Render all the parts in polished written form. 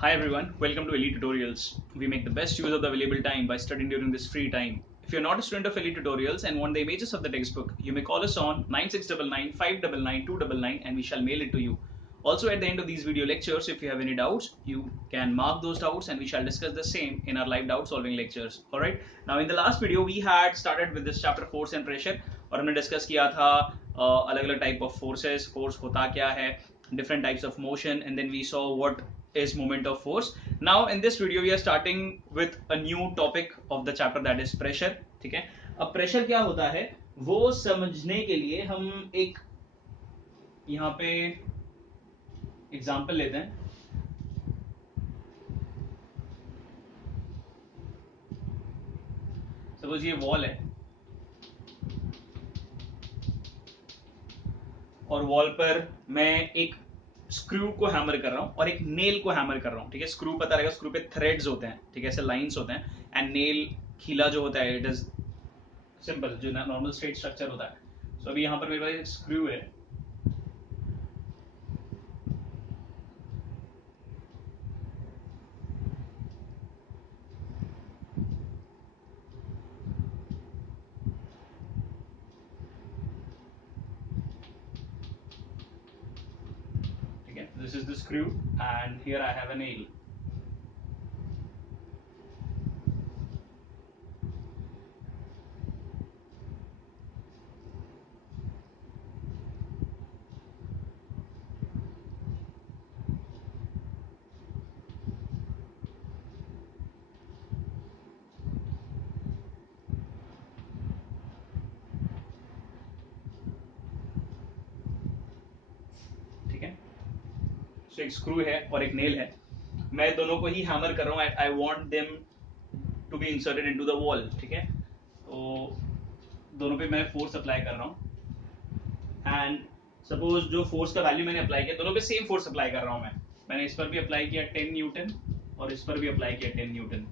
Hi everyone, welcome to Elite Tutorials. We make the best use of the available time by studying during this free time. If you're not a student of Elite Tutorials and want the images of the textbook, you may call us on 9699 599 299 and we shall mail it to you. Also, at the end of these video lectures, if you have any doubts, you can mark those doubts and we shall discuss the same in our live doubt solving lectures. Alright, now in the last video we had started with this chapter force and pressure और हमने discuss किया था अलग अलग type of forces, force होता क्या है, different types of motion, and then we saw what is moment of force. Now in this video we are starting with a new topic of the chapter, that is pressure. ठीक है, अब pressure क्या होता है वो समझने के लिए हम एक यहाँ पे एग्जांपल लेते हैं. सपोज ये वॉल है और वॉल पर मैं एक स्क्रू को हैमर कर रहा हूं और एक नेल को हैमर कर रहा हूं. ठीक है, स्क्रू पता रहेगा, स्क्रू पे थ्रेड्स होते हैं. ठीक है, ऐसे लाइंस होते हैं. एंड नेल खीला जो होता है इट इज सिंपल, जो नॉर्मल स्ट्रेट स्ट्रक्चर होता है. सो अभी यहां पर मेरे पास एक स्क्रू है. ठीक है, this is the screw and here I have a nail. तो एक स्क्रू है और एक नेल है. मैं दोनों को ही हैमर कर रहा हूँ. I want them to be inserted into the wall. ठीक है, तो दोनों पे मैं फोर्स अप्लाई कर रहा हूँ. एंड सपोज जो फोर्स का वैल्यू मैंने अप्लाई किया, दोनों पे सेम फोर्स अप्लाई कर रहा हूँ. मैंने इस पर भी अप्लाई किया 10 न्यूटन और इस पर भी अप्लाई किया 10 न्यूटन.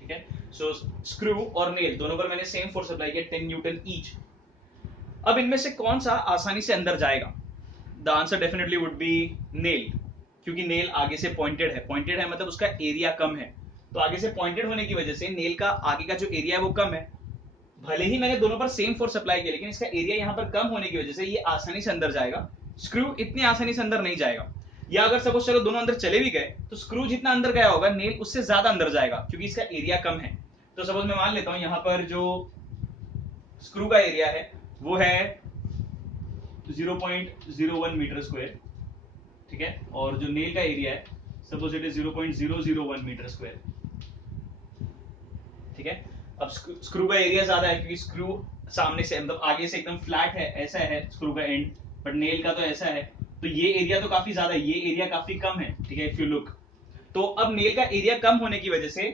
ठीक है, सो स्क्रू और नेल दोनों पर मैंने सेम फोर्स अप्लाई किया 10 न्यूटन ईच. अब इनमें से कौन सा आसानी से अंदर जाएगा? The answer definitely would be nail, क्योंकि नेल आगे से पॉइंटेड है. पॉइंटेड है मतलब उसका एरिया कम है. तो आगे से पॉइंटेड होने की वजह से नेल का आगे का जो एरिया है वो कम है. भले ही मैंने दोनों पर सेम फोर्स अप्लाई किया, लेकिन इसका एरिया यहाँ पर कम होने की वजह से ये आसानी से अंदर जाएगा. स्क्रू इतनी आसानी से अंदर नहीं जाएगा. या अगर सपोज चलो दोनों अंदर चले भी गए तो स्क्रू जितना अंदर गया होगा नेल उससे ज्यादा अंदर जाएगा, क्योंकि इसका एरिया कम है. तो सपोज मैं मान लेता हूं यहाँ पर जो स्क्रू का एरिया है वो है 0.01 मीटर स्क्वायर. ठीक है, और जो नेल का एरिया है suppose it is 0.001 metre square. ठीक है, अब स्क्रू का एरिया ज्यादा है क्योंकि स्क्रू सामने से मतलब आगे से एकदम फ्लैट है, ऐसा है स्क्रू का एंड, बट नेल का तो ऐसा है. तो ये एरिया तो काफी ज्यादा है, ये एरिया काफी कम है. ठीक है, इफ यू लुक, तो अब नेल का एरिया कम होने की वजह से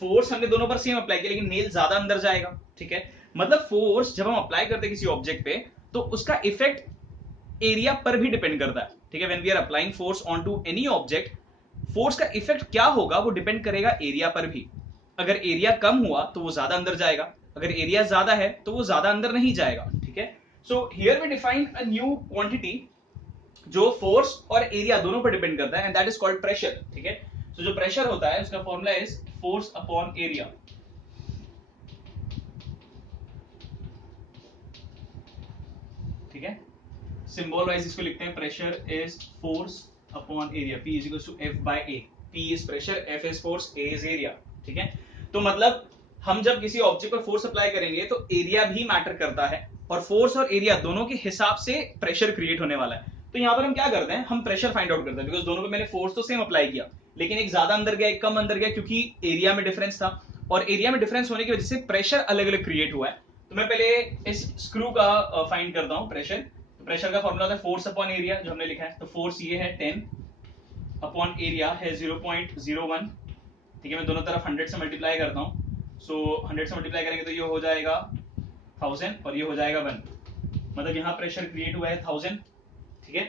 फोर्स हमने दोनों पर सेम अप्लाई किया, लेकिन नेल ज्यादा अंदर जाएगा. ठीक है, मतलब फोर्स जब हम अप्लाई करते हैं किसी ऑब्जेक्ट पे तो उसका इफेक्ट एरिया पर भी डिपेंड करता है. ठीक है, when we are applying force on to any object, force का इफेक्ट क्या होगा वो डिपेंड करेगा एरिया पर भी. अगर एरिया कम हुआ तो वो ज्यादा अंदर जाएगा, अगर एरिया ज्यादा है तो वो ज्यादा अंदर नहीं जाएगा. ठीक है, so here we define a new quantity जो फोर्स और एरिया दोनों पर डिपेंड करता है, and that is called pressure. ठीक है, सो जो प्रेशर होता है उसका formula is force upon area. ठीक है, सिंबल वाइज इसको लिखते हैं, pressure is force upon area. P is equal to F by A. P is pressure, F is force, A is area. ठीक है, तो मतलब हम जब किसी ऑब्जेक्ट पर फोर्स अप्लाई करेंगे तो एरिया भी मैटर करता है, और फोर्स और एरिया दोनों के हिसाब से प्रेशर क्रिएट होने वाला है. तो यहाँ पर हम क्या करते हैं, हम प्रेशर फाइंड आउट करते हैं, बिकॉज दोनों पे मैंने फोर्स तो सेम अप्लाई किया, लेकिन एक ज्यादा अंदर गया एक कम अंदर गया, क्योंकि एरिया में डिफरेंस था, और एरिया में डिफरेंस होने की वजह से प्रेशर अलग अलग क्रिएट हुआ है. तो मैं पहले इस स्क्रू का फाइंड करता हूं प्रेशर. तो प्रेशर का फॉर्मूला था फोर्स अपॉन एरिया, जो हमने लिखा है. तो फोर्स ये है 10 अपॉन एरिया है 0.01. ठीक है, मैं दोनों तरफ 100 से मल्टीप्लाई करता हूं. सो 100 से मल्टीप्लाई करेंगे तो ये हो जाएगा 1000 और ये हो जाएगा 1. मतलब यहाँ प्रेशर क्रिएट हुआ है 1000. ठीक है,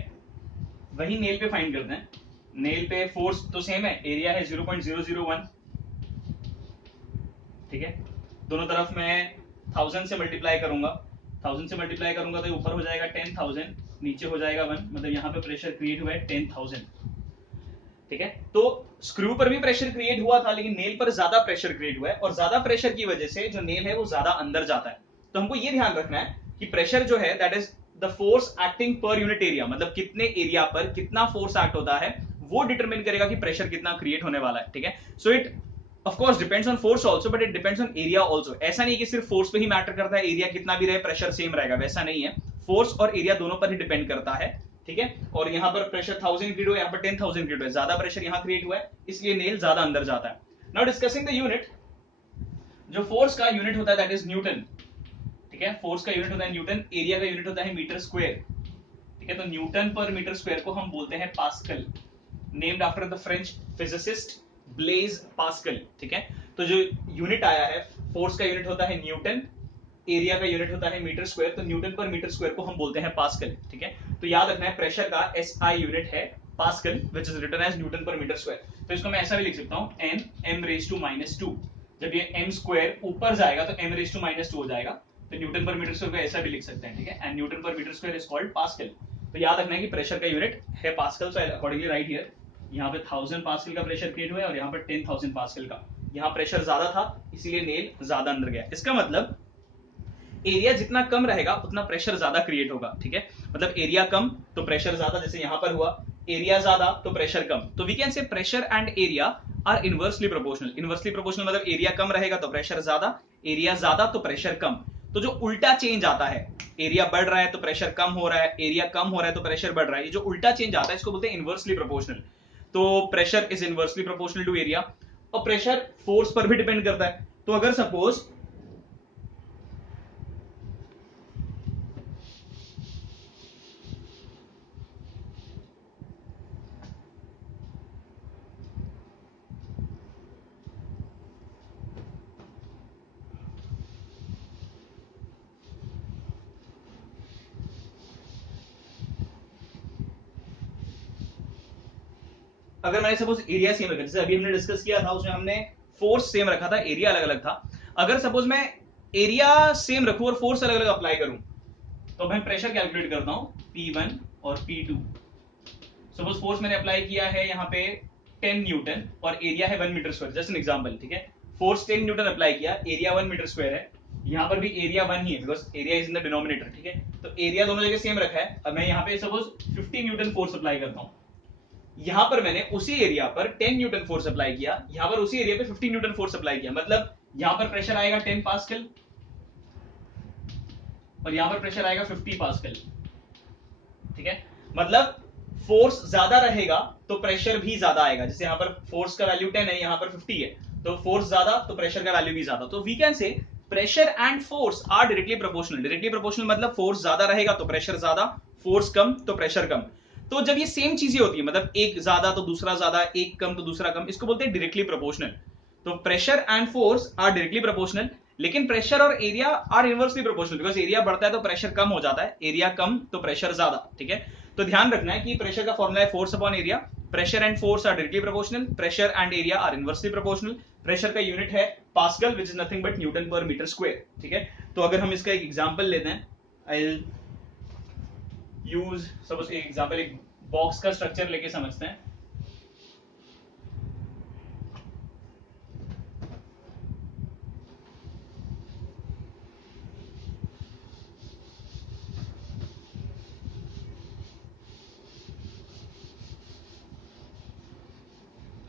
वही नेल पे फाइंड करते हैं. नेल पे फोर्स तो सेम है, एरिया है 0.001. ठीक है, दोनों तरफ मैं 1000 से मल्टीप्लाई करूंगा. 1000 से मल्टीप्लाई करूंगा तो ऊपर हो जाएगा 10,000, नीचे हो जाएगा 1. मतलब यहाँ पे प्रेशर क्रिएट हुआ है 10,000. ठीक है। तो स्क्रू पर भी प्रेशर क्रिएट हुआ था, लेकिन नेल पर ज्यादा प्रेशर क्रिएट हुआ है, और ज्यादा प्रेशर की वजह से जो नेल है वो ज्यादा अंदर जाता है। तो हमको ये ध्यान रखना है कि प्रेशर जो है that is the force acting per unit area, मतलब कितने एरिया पर कितना फोर्स एक्ट होता है वो डिटरमिन करेगा कि प्रेशर कितना क्रिएट होने वाला है। ठीक है, so it of course depends on force also, but it depends on area also. ऐसा नहीं कि सिर्फ फोर्स पे ही मैटर करता है, एरिया कितना भी रहे प्रेशर सेम रहेगा, वैसा नहीं है। फोर्स और एरिया दोनों पर ही डिपेंड करता है। ठीक है, और यहाँ पर प्रेशर 1000 क्रिएट हुआ, यहाँ पर 10,000 क्रिएट हुआ, ज्यादा प्रेशर यहाँ क्रिएट हुआ है, इसलिए नेल ज्यादा अंदर जाता है। नाउ डिस्कसिंग द यूनिट, जो फोर्स का यूनिट होता है दैट इज न्यूटन। ठीक है, फोर्स का यूनिट होता है न्यूटन, एरिया का यूनिट होता है मीटर स्क्वायर। ठीक है, तो न्यूटन पर मीटर स्क्वायर को हम बोलते हैं pascal, named after the French physicist Blaise Pascal. ठीक है, तो जो यूनिट आया है, फोर्स का यूनिट होता है न्यूटन, एरिया का यूनिट होता है मीटर स्क्वायर, तो न्यूटन पर मीटर स्क्वायर को हम बोलते हैं पास्कल। ठीक है, तो याद रखना है प्रेशर का एसआई यूनिट है pascal, which is written as newton per metre square. तो इसको मैं ऐसा भी लिख सकता हूं, एन एम रेज टू -2। जब ये एम स्क्वायर ऊपर जाएगा तो एम रेज टू -2 हो जाएगा, तो न्यूटन पर मीटर स्क्वायर को ऐसा भी लिख सकते हैं। ठीक है, and newton per metre square is called pascal. तो याद रखना है कि प्रेशर का यूनिट है pascal, so accordingly right here, यहाँ पे 1000 पास्कल का प्रेशर क्रिएट हुआ है और यहाँ पर 10,000 पास्कल का। यहाँ प्रेशर ज्यादा था इसीलिए नेल ज्यादा अंदर गया। इसका मतलब एरिया जितना कम रहेगा उतना प्रेशर ज्यादा क्रिएट होगा। ठीक है, मतलब एरिया कम तो प्रेशर ज्यादा, जैसे यहां पर हुआ, एरिया ज्यादा तो प्रेशर कम। तो we can say pressure and area are inversely proportional. Inversely proportional मतलब एरिया कम रहेगा तो प्रेशर ज्यादा, एरिया ज्यादा तो प्रेशर कम। तो जो उल्टा चेंज आता है, एरिया बढ़ रहा है तो प्रेशर कम हो रहा है, एरिया कम हो रहा है तो प्रेशर बढ़ रहा है, ये जो उल्टा चेंज आता है इसको बोलते हैं इनवर्सली प्रोपोर्शनल। तो pressure is inversely proportional to area, और प्रेशर फोर्स पर भी डिपेंड करता है। तो अगर सपोज अगर मैंने सपोज एरिया सेम रखा, जैसे अभी हमने डिस्कस किया था उसमें हमने फोर्स सेम रखा था, एरिया अलग अलग था। अगर सपोज मैं एरिया सेम रखूं और फोर्स अलग अलग अप्लाई करूं, तो मैं प्रेशर कैलकुलेट करता हूं P1 और P2। सपोज फोर्स मैंने अप्लाई किया है यहाँ पे 10 न्यूटन और एरिया है 1 metre square, just an example. ठीक है, फोर्स 10 न्यूटन अप्लाई किया, एरिया 1 मीटर स्क्वायर है, यहाँ पर भी एरिया 1 ही है because area is in the denominator. ठीक है, तो एरिया दोनों जगह सेम रखा है। अब मैं यहाँ पे सपोज 50 न्यूटन फोर्स अप्लाई करता हूँ, यहां पर मैंने उसी एरिया पर 10 न्यूटन फोर्स अप्लाई किया, यहां पर उसी एरिया पे 50 न्यूटन फोर्स अप्लाई किया, मतलब यहां पर प्रेशर आएगा 10 पास्कल और यहां पर प्रेशर आएगा 50 पास्कल। ठीक है, मतलब फोर्स ज्यादा रहेगा तो प्रेशर भी ज्यादा आएगा। जैसे यहां पर फोर्स का वैल्यू 10 है, यहां पर 50 है, तो फोर्स ज्यादा तो प्रेशर का वैल्यू भी ज्यादा। तो we can say pressure and force are directly proportional. Directly proportional मतलब फोर्स ज्यादा रहेगा तो प्रेशर ज्यादा, फोर्स कम तो प्रेशर कम। तो जब ये सेम चीजें होती है, मतलब एक ज्यादा तो दूसरा ज्यादा, एक कम तो दूसरा कम, इसको बोलते हैं डायरेक्टली प्रोपोर्शनल। तो pressure and force are directly proportional, लेकिन प्रेशर और area are inversely proportional, because area बढ़ता है तो प्रेशर कम हो जाता है, एरिया कम तो प्रेशर ज्यादा। ठीक है, तो ध्यान रखना है कि प्रेशर का फॉर्मूला है force upon area. Pressure and force are directly proportional, pressure and area are inversely proportional. Pressure का यूनिट है pascal which is nothing but newton per metre square. ठीक है, तो अगर हम इसका एक एग्जांपल लेते हैं, आई विल यूज सपोज एक एग्जांपल, एक बॉक्स का स्ट्रक्चर लेके समझते हैं।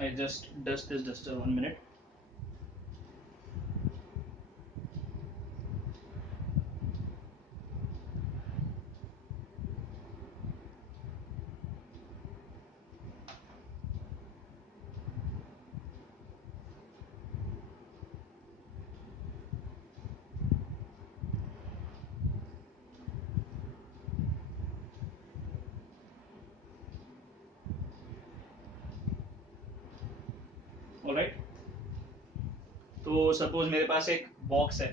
I just dust this duster 1 minute. Alright, तो सपोज मेरे पास एक बॉक्स है,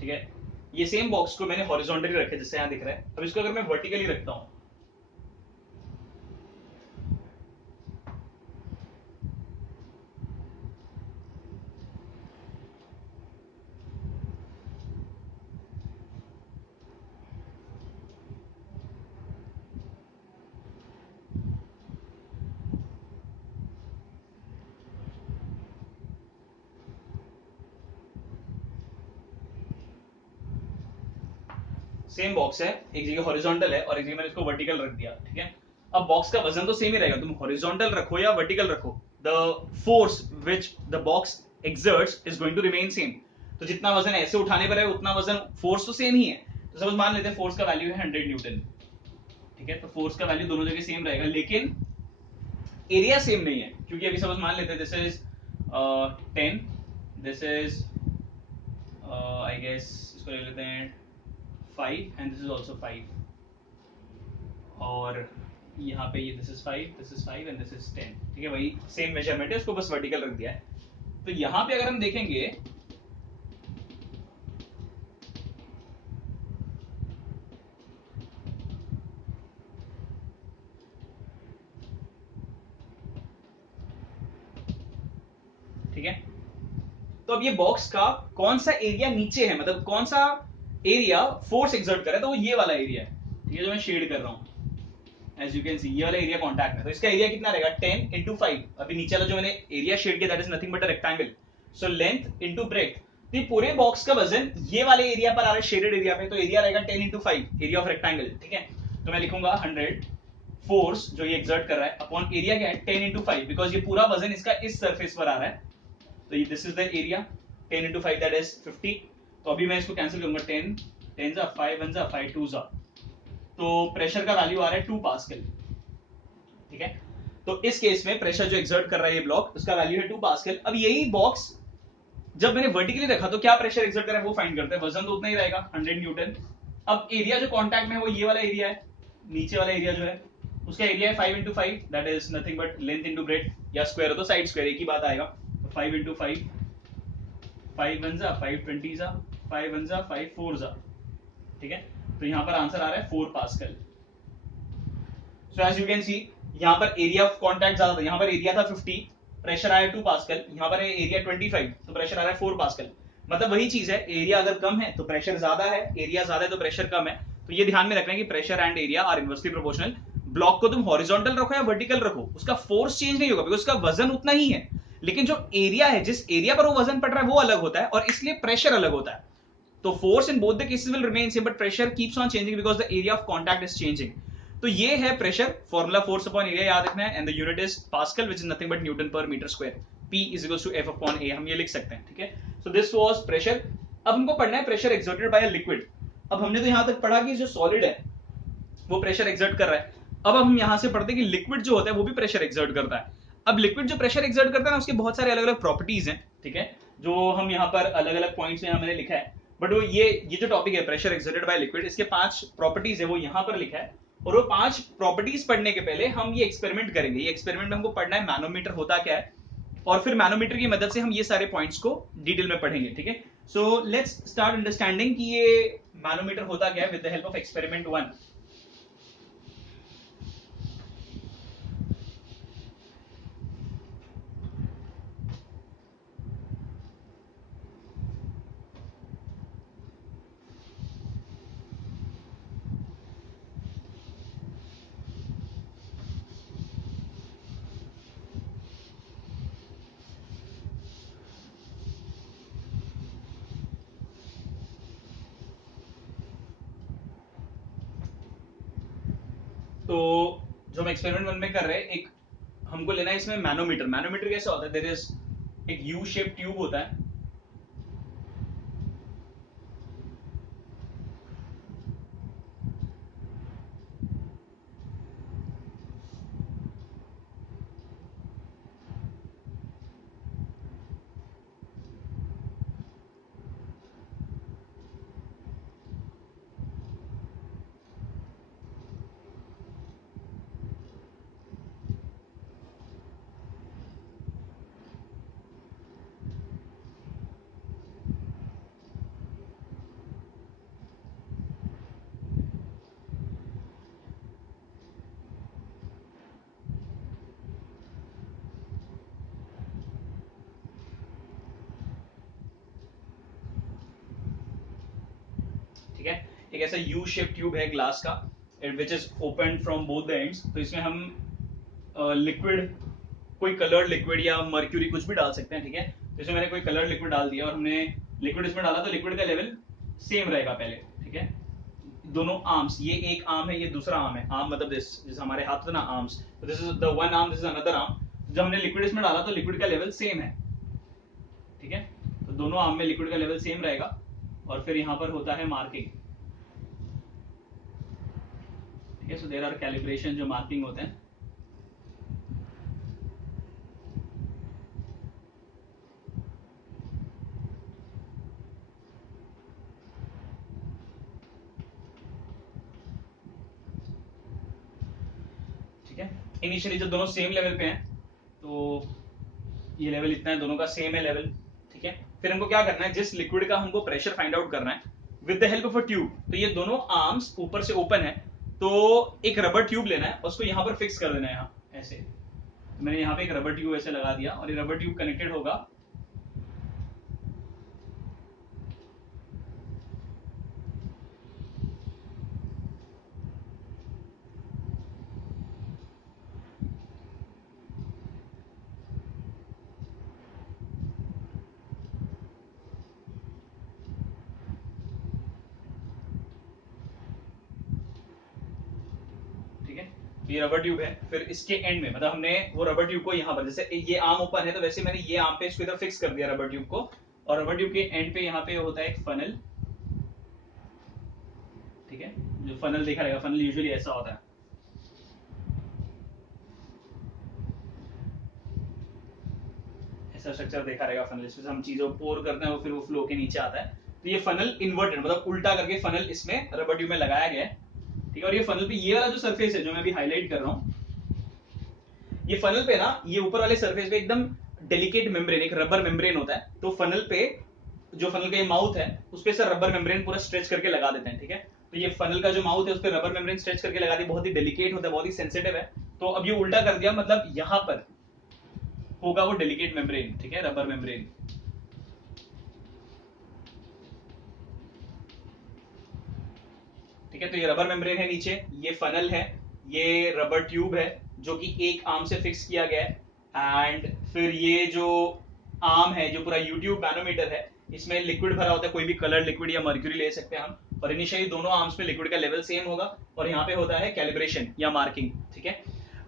ठीक है, ये सेम बॉक्स को मैंने हॉरिजॉन्टली रखा है जैसे यहां दिख रहा है। अब इसको अगर मैं वर्टिकली रखता हूं, सेम बॉक्स है, एक जगह हॉरिजॉन्टल है और एक जगह मैंने इसको वर्टिकल रख दिया, ठीक है। अब बॉक्स का वजन तो सेम ही रहेगा, तुम हॉरिजॉन्टल रखो या वर्टिकल रखो, the force which the box exerts is going to remain same. तो जितना वजन ऐसे उठाने पर है उतना वजन, फोर्स तो सेम ही है। तो सपोज मान लेते हैं फोर्स का वैल्यू है 100 न्यूटन, ठीक है। तो फोर्स का वैल्यू दोनों जगह सेम रहेगा, लेकिन एरिया सेम नहीं है, क्योंकि अभी सपोज मान लेते हैं this is 10, this is I guess इसको ले लेते हैं 5 एंड दिस इज आल्सो 5, और यहाँ पे ये this is 5 and this is 10, ठीक है। वही सेम मेजरमेंट है, उसको बस वर्टिकल रख दिया है। तो यहाँ पे अगर हम देखेंगे ठीक है, तो अब ये बॉक्स का कौन सा एरिया नीचे है, मतलब कौन सा एरिया फोर्स एक्सर्ट कर रहा है, तो वो ये वाला एरिया है, ठीक है, जो मैं शेड कर रहा हूं। एज यू कैन सी ये वाला एरिया कॉन्टैक्ट में, तो इसका एरिया कितना रहेगा 10 इंटू 5। अभी नीचे वाला जो मैंने एरिया शेड किया that is nothing but a rectangle, so length into breadth. तो पूरे बॉक्स का वजन ये वाले एरिया पर आ रहा है, शेडेड एरिया पे, तो एरिया रहेगा 10 इंटू 5, एरिया ऑफ रेक्टेंगल, ठीक है। तो मैं लिखूंगा 100 फोर्स जो ये एक्सर्ट कर रहा है अपॉन एरिया क्या है 10 इंटू 5, बिकॉज ये पूरा वजन इसका इस सरफेस पर आ रहा है। तो this is the area, 10 into 5 that is 50। तो अभी मैं इसको कैंसिल करूंगा, 10 10 जा 5 1 जा 5 2 जा, तो प्रेशर का वैल्यू आ रहा है 2 पास्कल, ठीक है। तो इस केस में प्रेशर जो एक्सर्ट कर रहा है ये ब्लॉक, उसका वैल्यू है 2 पास्कल। अब यही बॉक्स जब मैंने वर्टिकली रखा तो क्या प्रेशर एक्सर्ट कर रहा है वो फाइंड करते हैं, वजन तो उतना ही रहेगा 100 न्यूटन। अब एरिया जो कांटेक्ट में है वो ये वाला एरिया है, नीचे वाला एरिया जो है उसका एरिया है 5 into 5 that is nothing but length into breadth, या स्क्वायर हो तो साइड स्क्वायर, एक ही बात आएगा। 5 इंटू 5, 5 1 जा 5 20 जा 5 1 जा 5 4 जा, ठीक है। तो यहाँ पर आंसर आ रहा है 4 pascal. So as you can see यहाँ पर एरिया ऑफ कांटेक्ट ज्यादा था, यहाँ पर एरिया था 50, प्रेशर आया 2 पास्कल, यहाँ पर एरिया 25 तो प्रेशर आ रहा है 4 पास्कल। मतलब वही चीज है, एरिया अगर कम है तो प्रेशर ज्यादा है, एरिया ज्यादा है तो प्रेशर कम है। तो ये ध्यान में रखना है कि pressure and area are inversely proportional. Block को तुम हॉरिजॉन्टल रखो या वर्टिकल रखो, उसका फोर्स चेंज नहीं होगा बिकॉज उसका वजन उतना ही है, लेकिन जो एरिया है, जिस एरिया पर वो वजन पड़ रहा है वो अलग होता है, और इसलिए प्रेशर अलग होता है। तो force in both the cases will remain same but pressure keeps on changing because the area of contact is changing. तो ये है pressure, formula force upon area याद रखना है, and the unit is pascal which is nothing but newton per metre square. P is equals to F upon A, हम ये लिख सकते हैं, ठीक है। So this was pressure. अब हमको पढ़ना है pressure exerted bye a liquid. अब हमने तो यहां तक पढ़ा कि जो सॉलिड है वो प्रेशर एक्सर्ट कर रहा है। अब हम यहां से पढ़ते हैं कि लिक्विड जो होता है वो भी प्रेशर एक्सर्ट करता है। अब लिक्विड जो प्रेशर एक्सर्ट करता है ना उसके बहुत सारे अलग अलग प्रॉपर्टीज हैं, ठीक है, जो हम यहाँ पर अलग अलग पॉइंट्स में मैंने लिखा है। बट वो ये जो टॉपिक है प्रेशर एक्सर्टेड बाय लिक्विड, इसके 5 प्रॉपर्टीज है वो यहाँ पर लिखा है, और वो 5 प्रॉपर्टीज पढ़ने के पहले हम ये एक्सपेरिमेंट करेंगे। ये एक्सपेरिमेंट में हमको पढ़ना है मैनोमीटर होता क्या है, और फिर मैनोमीटर की मदद से हम ये सारे पॉइंट्स को डिटेल में पढ़ेंगे, ठीक है। सो लेट्स स्टार्ट अंडरस्टैंडिंग कि ये मैनोमीटर होता क्या है with the help of experiment 1। तो जो हम एक्सपेरिमेंट 1 में कर रहे हैं, एक हमको लेना है इसमें मैनोमीटर। मैनोमीटर कैसे होता है, देयर इज एक यू शेप ट्यूब होता है, ठीक है। एक ऐसा यू शेप ट्यूब है ग्लास का, which is open from both the ends. तो इसमें हम लिक्विड, कोई कलर्ड लिक्विड या मर्क्यूरी कुछ भी डाल सकते हैं, ठीक है। तो इसमें मैंने कोई कलर्ड लिक्विड डाल दिया और हमने लिक्विड इसमें डाला, तो लिक्विड का लेवल सेम रहेगा पहले, ठीक है। दोनों आर्म्स, ये एक आर्म है, ये दूसरा आर्म है, आर्म मतलब दिस, जैसे हमारे हाथ ना आर्म्स, तो this is the one arm, this is another arm. जब हमने लिक्विड इसमें डाला तो लिक्विड का लेवल सेम है, ठीक है, तो दोनों आर्म में लिक्विड का लेवल सेम रहेगा, और फिर यहां पर होता है मार्किंग, ठीक है। सो देयर आर कैलिब्रेशन जो मार्किंग होते हैं। ठीक है, इनिशियली जब दोनों सेम लेवल पे हैं, तो ये लेवल इतना है, दोनों का सेम है लेवल, ठीक है। फिर हमको क्या करना है, जिस लिक्विड का हमको प्रेशर फाइंड आउट करना है with the help of a tube, तो ये दोनों आर्म्स ऊपर से ओपन है, तो एक रबर ट्यूब लेना है, उसको यहां पर फिक्स कर देना है, यहाँ ऐसे। तो मैंने यहाँ पे एक रबर ट्यूब ऐसे लगा दिया, और ये रबर ट्यूब कनेक्टेड होगा ये रबर ट्यूब है, फिर इसके एंड में, मतलब हमने वो रबर ट्यूब को यहाँ पर, जैसे ये आर्म ओपन है तो वैसे मैंने ये आर्म पे इसको इधर फिक्स कर दिया रबर ट्यूब को, और रबर ट्यूब के एंड पे यहाँ पे होता है एक फनल, ठीक है, जो फनल देखा रहेगा, फनल यूजुअली ऐसा होता है, ऐसा स्ट्रक्चर देखा रहेगा फनल, इसमें हम चीजों पोर करते हैं, वो फिर वो फ्लो के नीचे आता है। तो ये फनल इन्वर्टेड, मतलब उल्टा करके फनल इसमें रबर ट्यूब में लगाया गया है, ठीक है। और ये फनल पे ये वाला जो सरफेस है जो मैं अभी हाईलाइट कर रहा हूँ, ये फनल पे ना, ये ऊपर वाले सरफेस पे एकदम डेलिकेट मेम्ब्रेन, एक रबर मेम्ब्रेन होता है, तो फनल पे जो फनल का ये माउथ है उस पे सर रबर मेम्ब्रेन पूरा स्ट्रेच करके लगा देते हैं, ठीक है। तो ये फनल का जो माउथ है उस पे रबर मेम्ब्रेन स्ट्रेच करके लगा दिया, बहुत ही डेलिकेट होता है, बहुत ही सेंसिटिव है। तो अब ये उल्टा कर दिया, मतलब यहां पर होगा वो डेलिकेट मेम्ब्रेन, ठीक है, रबर मेम्ब्रेन। ठीक है, तो ये रबर मेम्ब्रेन है नीचे, ये फनल है, ये रबर ट्यूब है जो कि एक आर्म से फिक्स किया गया है, एंड फिर ये जो आर्म है जो पूरा यूट्यूब मैनोमीटर है, इसमें लिक्विड भरा होता है, कोई भी कलर लिक्विड या मर्क्यूरी ले सकते हैं हम, और इनिशियली दोनों आर्म्स में लिक्विड का लेवल सेम होगा, और यहाँ पे होता है कैलिब्रेशन या मार्किंग, ठीक है।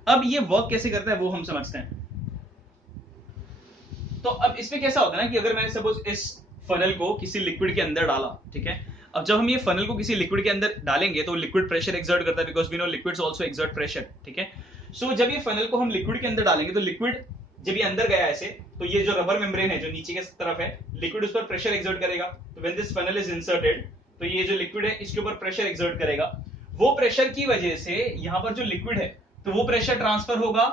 अब ये वर्क कैसे करता है वो हम समझते हैं। तो अब इसमें कैसा होता है ना कि अगर मैंने सपोज इस फनल को किसी लिक्विड के अंदर डाला, ठीक है, अब जब हम ये फनल को किसी लिक्विड के अंदर डालेंगे तो लिक्विड प्रेशर एक्सर्ट करता है, because we know liquids also exert pressure, ठीक है। सो जब ये फनल को हम लिक्विड के अंदर डालेंगे तो लिक्विड जब ये अंदर गया ऐसे, तो ये जो रबर मेम्ब्रेन है जो नीचे की तरफ है, लिक्विड उस पर प्रेशर एक्सर्ट करेगा, तो when this funnel is inserted, तो ये जो लिक्विड है इसके ऊपर प्रेशर एक्सर्ट करेगा, वो प्रेशर की वजह से यहाँ पर जो लिक्विड है तो वो प्रेशर ट्रांसफर होगा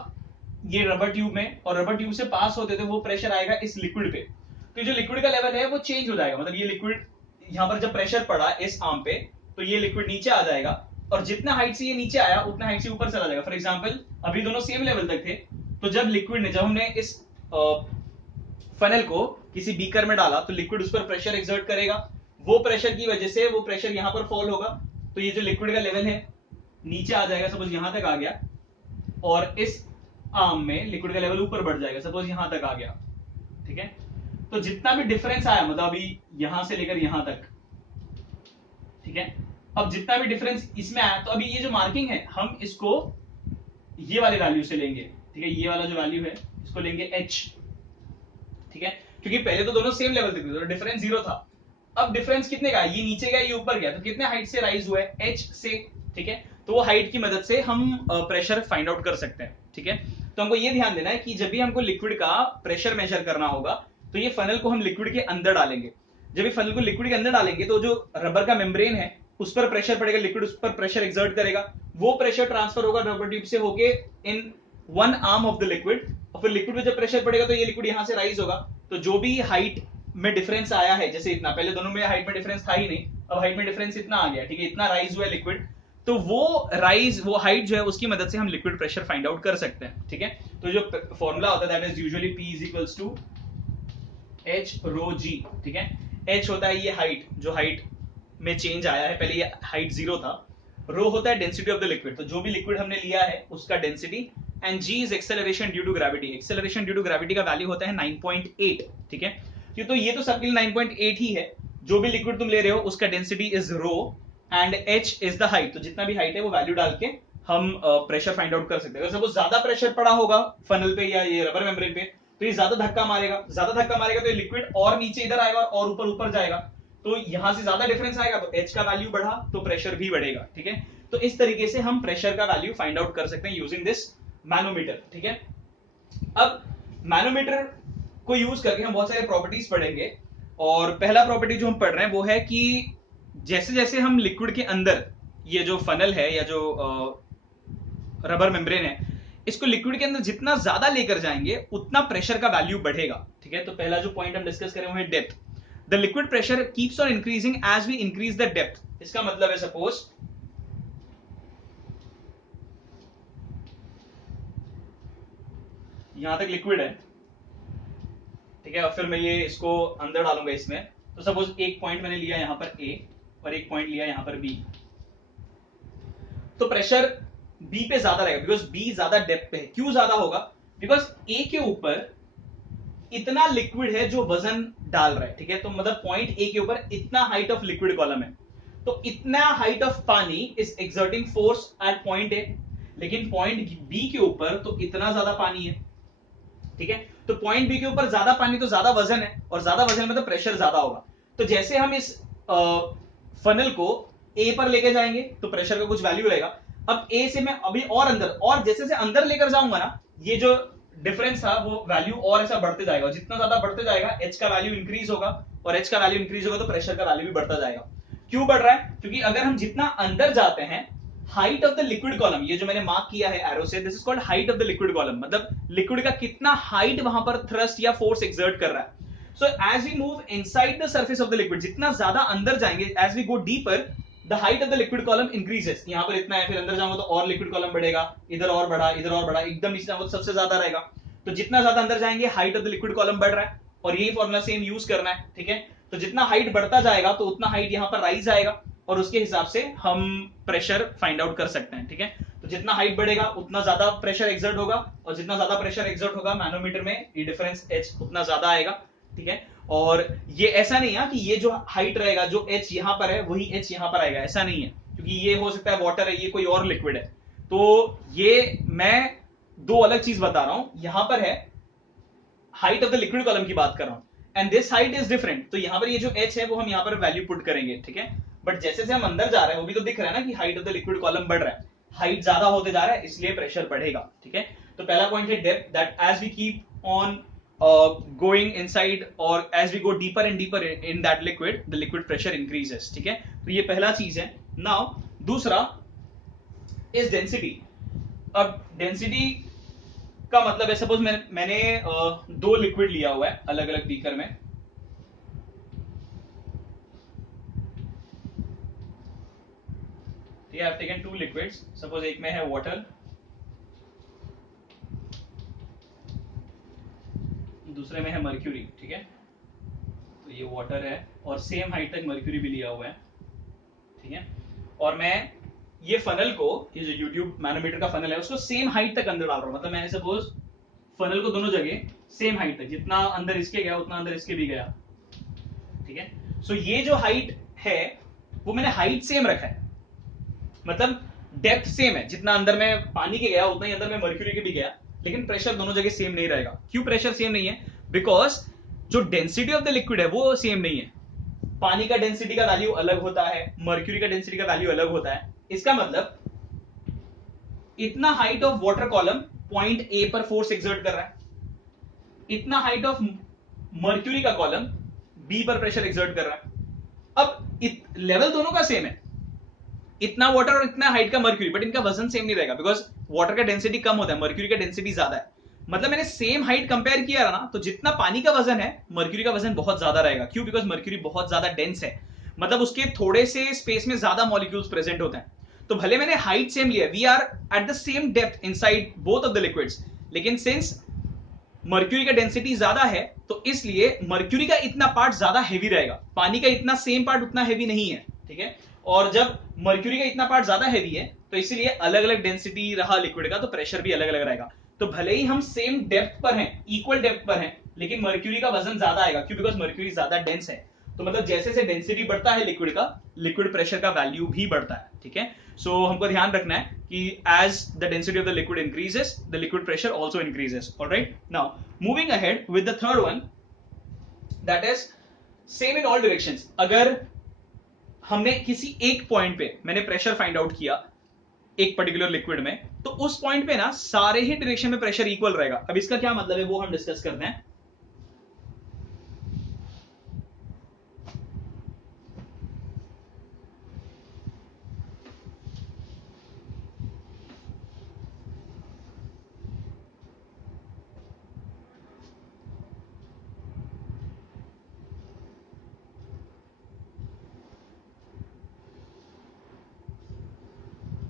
ये रबर ट्यूब में, और रबर ट्यूब से पास होते थे वो प्रेशर आएगा इस लिक्विड पे, तो जो लिक्विड का लेवल है वो चेंज हो जाएगा, मतलब ये लिक्विड यहाँ पर जब प्रेशर पड़ा इस आर्म पे तो ये लिक्विड नीचे आ जाएगा, और जितना हाइट से ये नीचे आया उतना हाइट से ऊपर चला जाएगा। फॉर एग्जांपल अभी दोनों सेम लेवल तक थे, तो जब लिक्विड ने, जब हमने इस फनल को किसी बीकर में डाला तो लिक्विड उस पर प्रेशर एक्सर्ट करेगा, वो प्रेशर की वजह से वो प्रेशर यहाँ पर फॉल होगा, तो ये जो लिक्विड का लेवल है नीचे आ जाएगा, सपोज यहां तक आ गया, और इस आर्म में लिक्विड का लेवल ऊपर बढ़ जाएगा, सपोज यहां तक आ गया, ठीक है। तो जितना भी डिफरेंस आया, मतलब अभी यहां से लेकर यहां तक, ठीक है, अब जितना भी डिफरेंस इसमें आया, तो अभी ये जो मार्किंग है हम इसको ये वाले वैल्यू से लेंगे, ठीक है, ये वाला जो वैल्यू है इसको लेंगे h, ठीक है, क्योंकि पहले तो दोनों सेम लेवल थे तो डिफरेंस 0 था, अब डिफरेंस कितने का, ये नीचे गया ये ऊपर गया, तो कितने हाइट से राइज हुआ है, h से, ठीक है। तो वो हाइट की मदद से हम प्रेशर फाइंड आउट कर सकते हैं, ठीक है। तो हमको ये ध्यान देना है कि जब भी हमको लिक्विड का प्रेशर मेजर करना होगा तो ये फनल को हम लिक्विड के अंदर डालेंगे, जब ये फनल को लिक्विड के अंदर डालेंगे तो जो रबर का मेम्ब्रेन है उस पर प्रेशर पड़ेगा, लिक्विड उस पर प्रेशर एक्सर्ट करेगा, वो प्रेशर ट्रांसफर होगा रबर ट्यूब से होके in one arm of the liquid, और फिर लिक्विड में जब प्रेशर पड़ेगा तो ये लिक्विड यहां से राइज होगा, तो जो भी हाइट में डिफरेंस आया है, जैसे इतना, पहले दोनों में हाइट में डिफरेंस था ही नहीं, अब हाइट में डिफरेंस इतना आ गया, ठीक है, इतना राइज हुआ है लिक्विड, तो वो राइज, वो हाइट जो है उसकी मदद से हम लिक्विड प्रेशर फाइंड आउट कर सकते हैं, ठीक है। तो जो फॉर्मूला होता है that is usually P is equals to H rho G, ठीक है। H होता है ये हाइट, जो हाइट में चेंज आया है, पहले ये हाइट 0 था, रो होता है डेंसिटी ऑफ द लिक्विड, तो जो भी लिक्विड हमने लिया है उसका density, and G is acceleration due to gravity, acceleration due to gravity का वैल्यू होता है 9.8, ठीक है। तो ये तो सबके लिए 9.8 ही है, जो भी लिक्विड तुम ले रहे हो उसका density is rho, and h is the height, तो जितना भी हाइट है वो वैल्यू डाल के हम प्रेशर फाइंड आउट कर सकते हैं। अगर सपोज ज्यादा प्रेशर पड़ा होगा फनल पे या ये रबर मेम्ब्रेन पे, तो ये ज्यादा धक्का मारेगा, तो ये लिक्विड और नीचे इधर आएगा और ऊपर ऊपर जाएगा, तो यहां से ज्यादा डिफरेंस आएगा, तो h का वैल्यू बढ़ा तो प्रेशर भी बढ़ेगा। ठीक है, तो इस तरीके से हम प्रेशर का वैल्यू फाइंड आउट कर सकते हैं यूजिंग दिस मैनोमीटर। ठीक है, अब मैनोमीटर को यूज करके हम बहुत सारे प्रॉपर्टीज पढ़ेंगे, और पहला प्रॉपर्टी जो हम पढ़ रहे हैं वो है कि जैसे जैसे हम लिक्विड के अंदर, ये जो फनल है या जो रबर मेम्ब्रेन है, इसको लिक्विड के अंदर जितना ज्यादा लेकर जाएंगे उतना प्रेशर का वैल्यू बढ़ेगा। ठीक है, तो पहला जो पॉइंट हम डिस्कस करें वो है depth. The liquid pressure keeps on increasing as we increase the depth. इसका मतलब है सपोज यहां तक लिक्विड है, ठीक है, और फिर मैं ये इसको अंदर डालूंगा इसमें, तो सपोज एक पॉइंट मैंने लिया यहां पर ए और एक पॉइंट लिया यहां पर बी, तो प्रेशर बी पे ज्यादा रहेगा बिकॉज बी ज्यादा डेप्थ पे है। क्यों ज्यादा होगा? बिकॉज ए के ऊपर इतना लिक्विड है जो वजन डाल रहा है। ठीक है, तो मतलब पॉइंट ए के ऊपर इतना हाइट ऑफ लिक्विड कॉलम है, तो इतना हाइट ऑफ पानी is exerting force at point A, लेकिन पॉइंट बी के ऊपर तो इतना ज्यादा पानी है। ठीक है, तो पॉइंट बी के ऊपर ज्यादा पानी तो ज्यादा वजन है, और ज्यादा वजन में तो प्रेशर ज्यादा होगा। तो जैसे हम इस फनल को ए पर लेके जाएंगे तो प्रेशर का कुछ वैल्यू रहेगा। अब ए से मैं अभी और अंदर, और जैसे जैसे अंदर लेकर जाऊंगा ना, ये जो डिफरेंस था वो वैल्यू और ऐसा बढ़ते जाएगा, जितना ज्यादा बढ़ते जाएगा एच का वैल्यू इंक्रीज होगा, और एच का वैल्यू इंक्रीज होगा तो प्रेशर का वैल्यू भी बढ़ता जाएगा। क्यों बढ़ रहा है? क्योंकि अगर हम जितना अंदर जाते हैं, height of the liquid column, ये जो मैंने मार्क किया है एरो से, this is called height of the liquid column, मतलब लिक्विड का कितना हाइट वहां पर थ्रस्ट या फोर्स एक्सर्ट कर रहा है। So as we move inside the surface of the liquid, जितना ज्यादा अंदर जाएंगे, as we go deeper, the height of the liquid column increases. यहां पर इतना है, फिर अंदर जाऊंगा तो और लिक्विड कॉलम बढ़ेगा, इधर और बढ़ा, इधर और बढ़ा, एकदम नीचे जाऊंगा तो सबसे ज्यादा रहेगा। तो जितना ज्यादा अंदर जाएंगे height of the liquid column बढ़ रहा है, और यही फॉर्मूला सेम यूज करना है। ठीक है, तो जितना हाइट बढ़ता जाएगा तो उतना हाइट यहां पर राइज आएगा, और उसके हिसाब से हम प्रेशर फाइंड आउट कर सकते हैं। ठीक है, तो जितना हाइट बढ़ेगा उतना ज्यादा प्रेशर एक्सर्ट होगा, और जितना ज्यादा प्रेशर एक्सर्ट होगा मैनोमीटर में ये डिफरेंस एच उतना ज्यादा आएगा। ठीक है, और ये ऐसा नहीं है कि ये जो हाइट रहेगा, जो एच यहां पर है वही एच यहां पर आएगा, ऐसा नहीं है, क्योंकि ये हो सकता है वाटर है, ये कोई और लिक्विड है। तो ये मैं दो अलग चीज बता रहा हूं, यहां पर है height of the liquid column की बात कर रहा हूं, and this height is different, तो यहां पर ये जो एच है वो हम यहां पर वैल्यू पुट करेंगे। ठीक है, बट जैसे जैसे हम अंदर जा रहे हैं वो भी तो दिख रहा है ना कि height of the liquid column बढ़ रहा है, हाइट ज्यादा होते जा रहा है, इसलिए प्रेशर बढ़ेगा। ठीक है, तो पहला पॉइंट है depth, that as we keep on going inside or as we go deeper and deeper in that liquid, the liquid pressure increases. ठीक है, तो ये पहला चीज है। Now दूसरा is density। अब density का मतलब है, सपोज मैंने दो लिक्विड लिया हुआ है अलग अलग बीकर में, ठीक है, I've taken two liquids, suppose एक में है वाटर, दूसरे में है मर्क्यूरी। ठीक है, तो ये वाटर है और सेम हाइट तक मर्क्यूरी भी लिया हुआ है। ठीक है, और मैं ये फनल को, ये जो यूट्यूब मैनोमीटर का फनल है उसको सेम हाइट तक अंदर डाल रहा हूं, मतलब मैंने सपोज फनल को दोनों जगह सेम हाइट तक, जितना अंदर इसके गया उतना अंदर इसके भी गया। ठीक है, सो ये जो हाइट है वो मैंने हाइट सेम रखा है, मतलब डेप्थ सेम है, जितना अंदर में पानी के गया उतना ही अंदर में मर्क्यूरी के भी गया, लेकिन प्रेशर दोनों जगह सेम नहीं रहेगा। क्यों प्रेशर सेम नहीं है? बिकॉज जो डेंसिटी ऑफ द लिक्विड है वो सेम नहीं है। पानी का डेंसिटी का वैल्यू अलग होता है, मर्क्यूरी का डेंसिटी का वैल्यू अलग होता है। इसका मतलब इतना height of water column point A पर फोर्स एक्सर्ट कर रहा है, इतना हाइट ऑफ मर्क्यूरी का कॉलम बी पर प्रेशर एक्सर्ट कर रहा है। अब लेवल दोनों का सेम है, इतना वाटर और इतना हाइट का मर्क्यूरी, बट इनका वजन सेम नहीं रहेगा, बिकॉज वाटर का डेंसिटी कम होता है, मर्क्यूरी का डेंसिटी ज्यादा है। मतलब मैंने सेम हाइट कंपेयर किया ना, तो जितना पानी का वजन है मर्क्यूरी का वजन बहुत ज्यादा रहेगा। क्यों? बिकॉज मर्क्यूरी बहुत ज्यादा डेंस है, मतलब उसके थोड़े से स्पेस में ज्यादा मॉलिक्यूल्स प्रेजेंट होते हैं। तो भले मैंने हाइट सेम लिया, we are at the same depth inside both of the liquids, लेकिन सिंस मर्क्यूरी का डेंसिटी ज्यादा है तो इसलिए मर्क्यूरी का इतना पार्ट ज्यादा हैवी रहेगा, पानी का इतना सेम पार्ट उतना हैवी नहीं है। ठीक है, और जब मर्क्यूरी का इतना पार्ट ज्यादा हैवी है तो इसलिए अलग अलग डेंसिटी रहा लिक्विड का, तो प्रेशर भी अलग अलग रहेगा। तो भले ही हम सेम डेप्थ पर हैं, इक्वल डेप्थ पर हैं, लेकिन मर्क्यूरी का वजन ज्यादा आएगा। क्यों? बिकॉज मर्क्यूरी ज्यादा डेंस है, तो मतलब जैसे जैसे डेंसिटी बढ़ता है लिक्विड का, लिक्विड प्रेशर का वैल्यू भी बढ़ता है, ठीक है। सो हमको ध्यान रखना है कि as the density of the liquid increases the liquid pressure also increases. Alright, now moving ahead with the third one, that is same in all directions. अगर हमने किसी एक पॉइंट पे मैंने प्रेशर फाइंड आउट किया एक पर्टिकुलर लिक्विड में, तो उस पॉइंट पे ना सारे ही डायरेक्शन में प्रेशर इक्वल रहेगा। अब इसका क्या मतलब है वो हम डिस्कस करते हैं।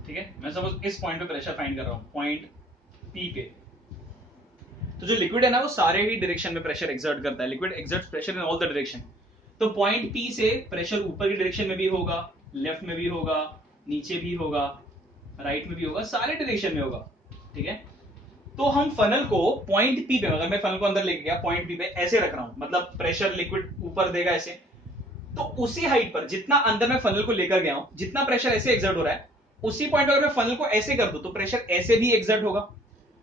ठीक है, मैं सपोज इस पॉइंट पे प्रेशर फाइंड कर रहा हूं, पॉइंट पी पे। तो जो लिक्विड है ना वो सारे ही डायरेक्शन में प्रेशर एक्सर्ट करता है, liquid exerts pressure in all the direction. तो पॉइंट पी से प्रेशर ऊपर की डायरेक्शन में भी होगा, लेफ्ट में भी होगा, नीचे भी होगा, राइट में भी होगा, सारे डायरेक्शन में होगा, ठीक है। तो हम फनल को पॉइंट पी पे, अगर मैं फनल को अंदर लेके गया पॉइंट पी पे ऐसे रख रहा हूं, मतलब प्रेशर लिक्विड ऊपर देगा ऐसे, तो उसी हाइट पर जितना अंदर मैं फनल को लेकर गया हूं, जितना प्रेशर ऐसे एक्सर्ट हो रहा है, उसी पॉइंट पर अगर मैं फनल को ऐसे कर दूं तो प्रेशर ऐसे भी एक्सर्ट होगा।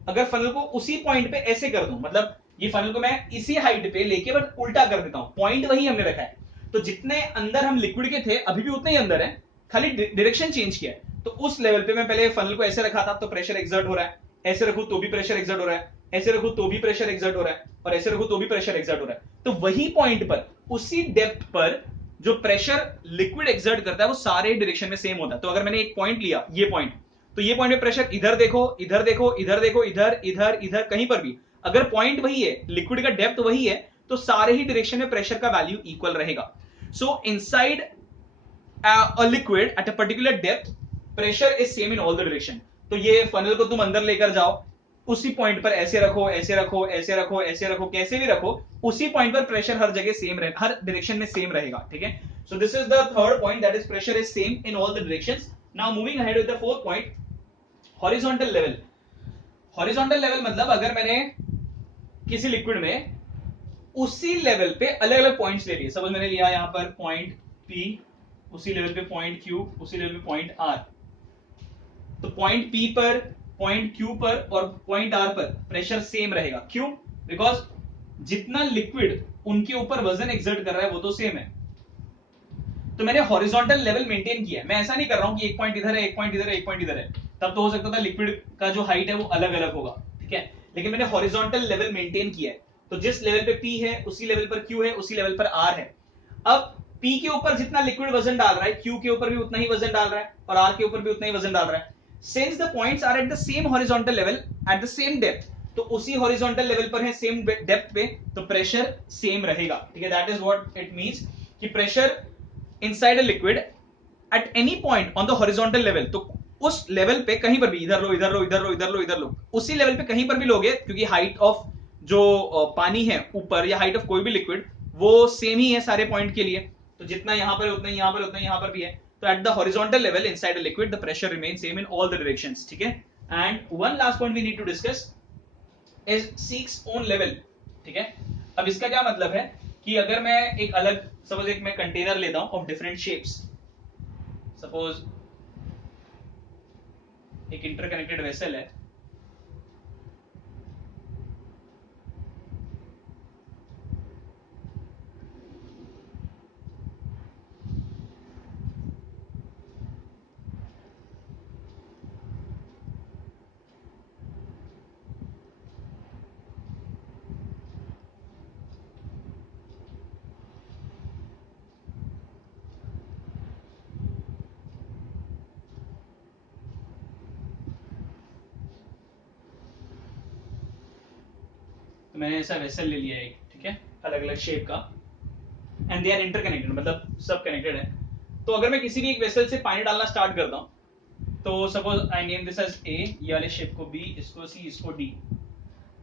अगर फनल को उसी पॉइंट पे ऐसे कर दूं, मतलब ये फनल को मैं इसी हाइट पे लेके बट उल्टा कर देता हूं, पॉइंट वही हमने रखा है, तो जितने अंदर हम लिक्विड के थे अभी भी उतने ही अंदर है, खाली डायरेक्शन चेंज किया है। तो उस लेवल पे मैं पहले फनल को ऐसे रखा था तो प्रेशर एक्सर्ट हो रहा है, ऐसे रखूं तो भी प्रेशर एक्सर्ट हो रहा है, ऐसे रखूं तो भी प्रेशर एक्सर्ट हो रहा है, और ऐसे रखूं तो भी प्रेशर एक्सर्ट हो रहा है। तो वही पॉइंट पर, उसी डेप्थ पर जो प्रेशर लिक्विड एक्सर्ट करता है वो सारे डायरेक्शन में सेम होता है। तो अगर मैंने एक पॉइंट लिया, ये पॉइंट, तो ये पॉइंट पे प्रेशर इधर देखो, इधर देखो, इधर देखो, इधर इधर इधर कहीं पर भी, अगर पॉइंट वही है, लिक्विड का डेप्थ वही है, तो सारे ही डायरेक्शन में प्रेशर का वैल्यू इक्वल रहेगा। सो inside a liquid at a particular depth pressure is same in all the direction. तो ये फनल को तुम अंदर लेकर जाओ, उसी पॉइंट पर ऐसे रखो, ऐसे रखो, ऐसे रखो, ऐसे रखो, कैसे भी रखो, उसी पॉइंट पर प्रेशर हर जगह सेम रहे, हर डायरेक्शन में सेम रहेगा, ठीक है। So this is the third point, that is pressure is same in all the directions. Now moving ahead with the fourth point, horizontal level. Horizontal level मतलब अगर मैंने किसी लिक्विड में उसी लेवल पे अलग अलग पॉइंट्स ले लिए, सपोज मैंने लिया यहां पर पॉइंट पी, उसी लेवल पे पॉइंट क्यू, उसी लेवल पे पॉइंट आर, तो पॉइंट पी पर, पॉइंट क्यू पर और पॉइंट आर पर प्रेशर सेम रहेगा। क्यों? बिकॉज जितना लिक्विड उनके ऊपर वजन एक्सर्ट कर रहा है वो तो सेम है। तो मैंने हॉरिजॉन्टल लेवल मेंटेन किया है, मैं ऐसा नहीं कर रहा हूं कि एक पॉइंट इधर है, एक पॉइंट इधर है, एक पॉइंट इधर है, तब तो हो सकता था लिक्विड का जो हाइट है वो अलग अलग होगा, ठीक है। लेकिन मैंने हॉरिजॉन्टल लेवल मेंटेन किया है, तो जिस लेवल पे P है उसी लेवल पर Q है, उसी लेवल पर R है। अब P के ऊपर जितना लिक्विड वजन डाल रहा है, Q के ऊपर भी उतना ही वजन डाल रहा है, और R के ऊपर भी उतना ही वजन डाल रहा है। Since the points are at the same horizontal level at the same depth, तो उसी हॉरिजॉन्टल लेवल पर है, सेम डेप्थ पे, तो प्रेशर सेम रहेगा, ठीक है। That is what it means कि pressure inside a liquid at any point on the horizontal level, तो उस लेवल पे कहीं पर भी, इधर लो, इधर लो, इधर लो, इधर लो, इधर लो, उसी लेवल पे कहीं पर भी लोगे, क्योंकि हाइट ऑफ जो पानी है ऊपर, या हाइट ऑफ कोई भी लिक्विड, वो सेम ही है सारे पॉइंट के लिए, तो जितना यहां पर उतना ही यहां पर, उतना ही यहां पर भी है। तो at the horizontal level inside a liquid the pressure remain same in all the directions, ठीक है। And one last point we need to discuss is seeks own level, ठीक है। अब इसका क्या मतलब है कि अगर मैं एक अलग, सपोज एक मैं कंटेनर लेता हूं ऑफ डिफरेंट शेप्स, सपोज एक इंटरकनेक्टेड वेसल है, तो मैंने ऐसा वेसल ले लिया एक, ठीक है, अलग अलग शेप का, एंड दे आर इंटरकनेक्टेड, मतलब सब कनेक्टेड है। तो अगर मैं किसी भी एक वेसल से पानी डालना स्टार्ट करता हूं, तो suppose I name this as A, ये वाले शेप को बी, इसको सी, इसको डी।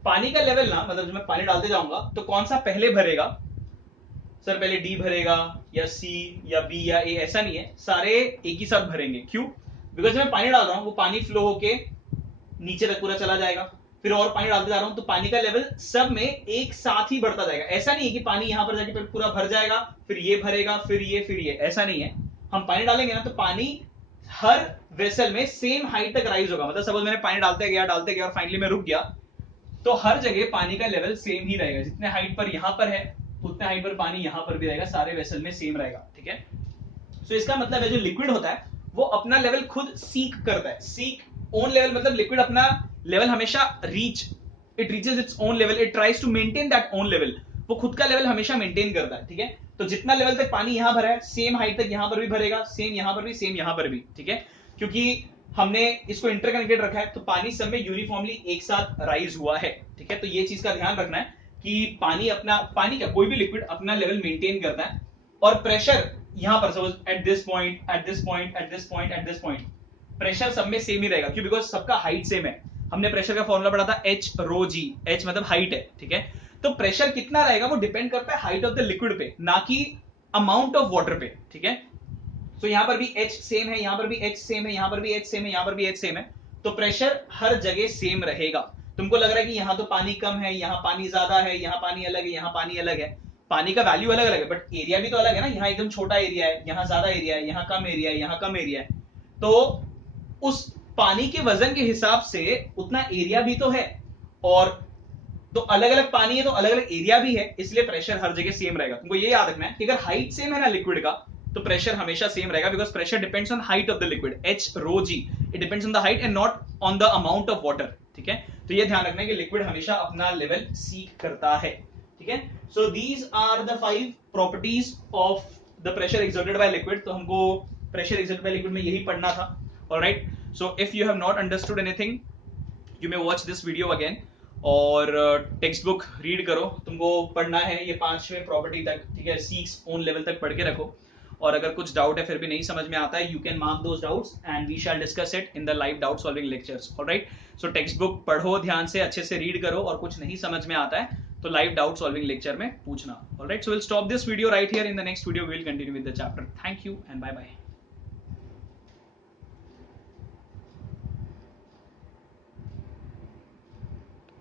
पानी का लेवल ना, मतलब जब मैं पानी डालते जाऊंगा तो कौन सा पहले भरेगा, सर पहले डी भरेगा या सी या बी या ए, ऐसा नहीं है, सारे एक ही साथ भरेंगे। क्यों? बिकॉज मैं पानी डाल रहा हूं, वो पानी फ्लो होके नीचे तक पूरा चला जाएगा, फिर और पानी डालते जा रहा हूं, तो पानी का लेवल सब में एक साथ ही बढ़ता जाएगा। ऐसा नहीं है कि पानी यहां पर जाके पूरा भर जाएगा, फिर ये भरेगा, फिर ये, ऐसा नहीं है। हम पानी डालेंगे ना तो पानी हर वेसल में सेम हाइट तक राइज होगा। मतलब सपोज मैंने पानी डालते गया और फाइनली मैं रुक गया, तो हर जगह पानी का लेवल सेम ही रहेगा। जितने हाइट पर यहां पर है उतने हाइट पर पानी यहां पर भी रहेगा, सारे वेसल में सेम रहेगा, ठीक है। सो इसका मतलब है जो लिक्विड होता है वो अपना लेवल खुद सीक करता है। सीक ओन लेवल मतलब लिक्विड अपना लेवल हमेशा it reaches its own level, it tries to maintain that own level. वो खुद का लेवल हमेशा मेंटेन करता है, ठीक है। तो जितना लेवल तक पानी यहां भरा है सेम हाइट तक यहां पर भी भरेगा, सेम यहां पर भी, सेम यहां पर भी, ठीक है। क्योंकि हमने इसको इंटरकनेक्टेड रखा है तो पानी सब में यूनिफॉर्मली एक साथ राइज हुआ है, ठीक है। तो ये चीज का ध्यान रखना है कि पानी का कोई भी लिक्विड अपना लेवल मेंटेन करता है। और प्रेशर यहां पर suppose at this point, at this point, at this point, at this point, pressure सब में सेम ही रहेगा। क्यों? बिकॉज सबका हाइट सेम है। हमने प्रेशर का फॉर्मूला पढ़ा था एच रो जी, एच मतलब हाइट है, ठीक है। तो प्रेशर कितना रहेगा वो डिपेंड करता है हाइट ऑफ द लिक्विड पे, ना कि अमाउंट ऑफ वाटर पे, ठीक है। तो यहां पर भी एच सेम है, यहां पर भी एच सेम है, यहां पर भी एच सेम है, यहां पर भी एच सेम है, तो प्रेशर हर जगह सेम रहेगा। तुमको लग रहा है कि यहां तो पानी कम है, यहां पानी ज्यादा है, यहां पानी अलग है, यहां पानी अलग है, पानी का वैल्यू अलग अलग है, बट एरिया भी तो अलग है ना। यहाँ एकदम छोटा एरिया है, यहाँ ज्यादा एरिया है, यहाँ कम एरिया है, यहाँ कम एरिया है। तो उस पानी के वजन के हिसाब से उतना एरिया भी तो है, और तो अलग अलग पानी है तो अलग अलग एरिया भी है, इसलिए प्रेशर हर जगह सेम रहेगा। तुमको ये याद रखना है कि अगर हाइट सेम है ना लिक्विड का, तो प्रेशर हमेशा सेम रहेगा, because pressure depends on height of the liquid, H rho G, it depends on the height and not on the amount of water, ठीक है। तो ये ध्यान रखना है कि लिक्विड हमेशा अपना लेवल सीक करता है, ठीक है। So these are the 5 properties of the pressure exerted by liquid. तो हमको प्रेशर एक्सर्टेड बाय लिक्विड में यही पढ़ना था, alright. So if you have not understood anything, you may watch this video again, और टेक्स्ट बुक रीड करो। तुमको पढ़ना है ये 5वें प्रॉपर्टी तक, ठीक है, सीक्स ओन लेवल तक पढ़ के रखो। और अगर कुछ डाउट है फिर भी नहीं समझ में आता है, you can mark those doubts and we shall discuss it in the live doubt solving lectures, alright. So textbook पढ़ो ध्यान से, अच्छे से रीड करो, और कुछ नहीं समझ में आता है तो लाइव डाउट सॉल्विंग लेक्चर में पूछना, alright. So will stop this video right here, in the next video we will continue with the chapter. Thank you and bye bye.